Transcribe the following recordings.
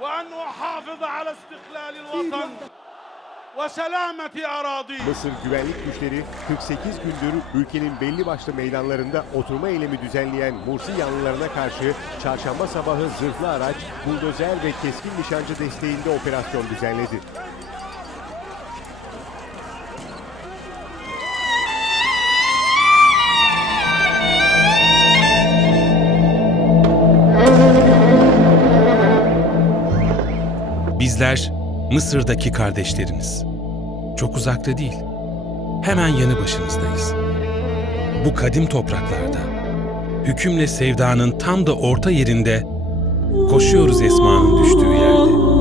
وأن أحافظ على استقلال الوطن وسلامة أراضيه Mısır güvenlik güçleri 48 gündür ülkenin belli başlı meydanlarında oturma eylemi düzenleyen Mursi yanlılarına karşı çarşamba sabahı zırhlı araç, buldozer ve keskin nişancı desteğinde operasyon düzenledi. Bizler Mısır'daki kardeşleriniz. Çok uzakta değil. Hemen yanı başınızdayız. Bu kadim topraklarda, hükümle sevdanın tam da orta yerinde koşuyoruz Esma'nın düştüğü yerde.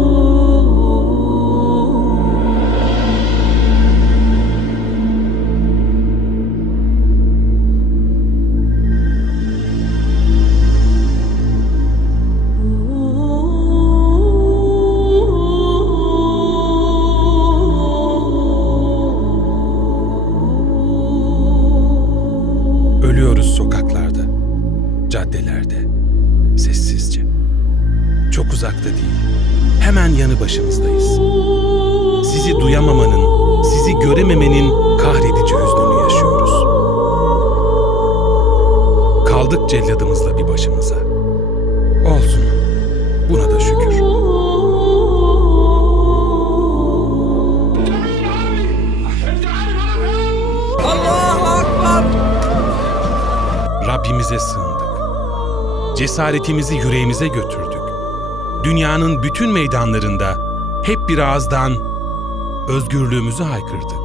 Caddelerde, sessizce. Çok uzakta değil, hemen yanı başınızdayız. Sizi duyamamanın, sizi görememenin kahredici hüznünü yaşıyoruz. Kaldık celladımızla bir başımıza. Olsun, buna da şükür. Rabbimize sığındık. Cesaretimizi yüreğimize götürdük. Dünyanın bütün meydanlarında hep bir ağızdan özgürlüğümüzü haykırdık.